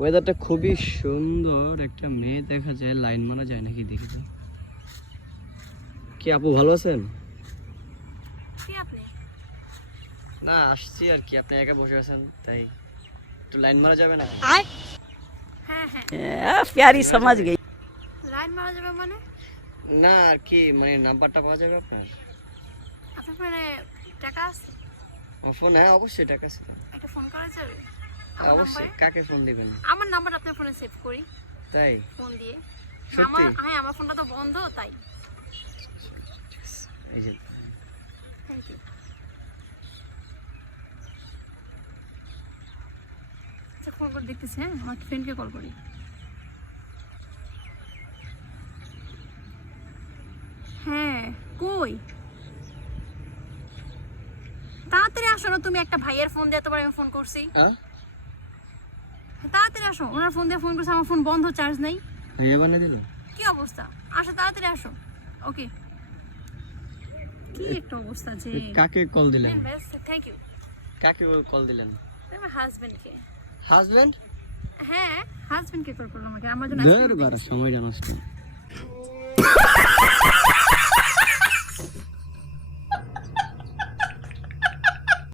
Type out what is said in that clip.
ওয়েদারটা খুবই সুন্দর, একটা মেয়ে দেখা যায়, লাইন মারা যায় নাকি দেখি তো। কি আপু ভালো আছেন? কি আপনি? না আসছি আর কি, আপনি একা বসে আছেন তাই একটু লাইন মারা যাবে না? হ্যাঁ হ্যাঁ प्यारी समझ गई। লাইন মারা যাবে মানে? না আর কি, মানে নাম্বারটা পাওয়া যাবে আপনার? আপনার ফোনে টাকা আছে? আমার ফোন, হ্যাঁ অবশ্যই টাকা আছে তো। একটা ফোন করা যাবে আমার অবশ্যই, নাম্বারে? কাকে ফোন দিবেন? আমার নাম্বার আপনার ফোনে সেভ করি তাই? ফোন দিয়ে। সত্যি? হ্যাঁ আমার ফোনটা তো বন্ধ তাই। এই যে থ্যাংক ইউ। আচ্ছা ফোন করে দেখতেছি, হ্যাঁ আমার ফ্রেন্ডকে কল করি। হ্যাঁ কই? তাড়াতাড়ি আসো না তুমি, একটা ভাইয়ের ফোন দিয়ে এতবার আমি ফোন করছি। তাড়াতাড়ি আসো, ওনার ফোন দিয়ে ফোন করছে, আমার ফোন বন্ধ, চার্জ নেই। ভাইয়া বানিয়ে দিল? কি অবস্থা? আসো তাড়াতাড়ি আসো। ওকে। কি একটা অবস্থা যে। কাকে কল দিলেন? Thank you. কাকে কল দিলেন? আমার হাজবেন্ডকে। হাজবেন্ড? হ্যাঁ হাজবেন্ডকে কল করলাম, আমাকে আমার জন্য দেড় বার সময় জানাস না।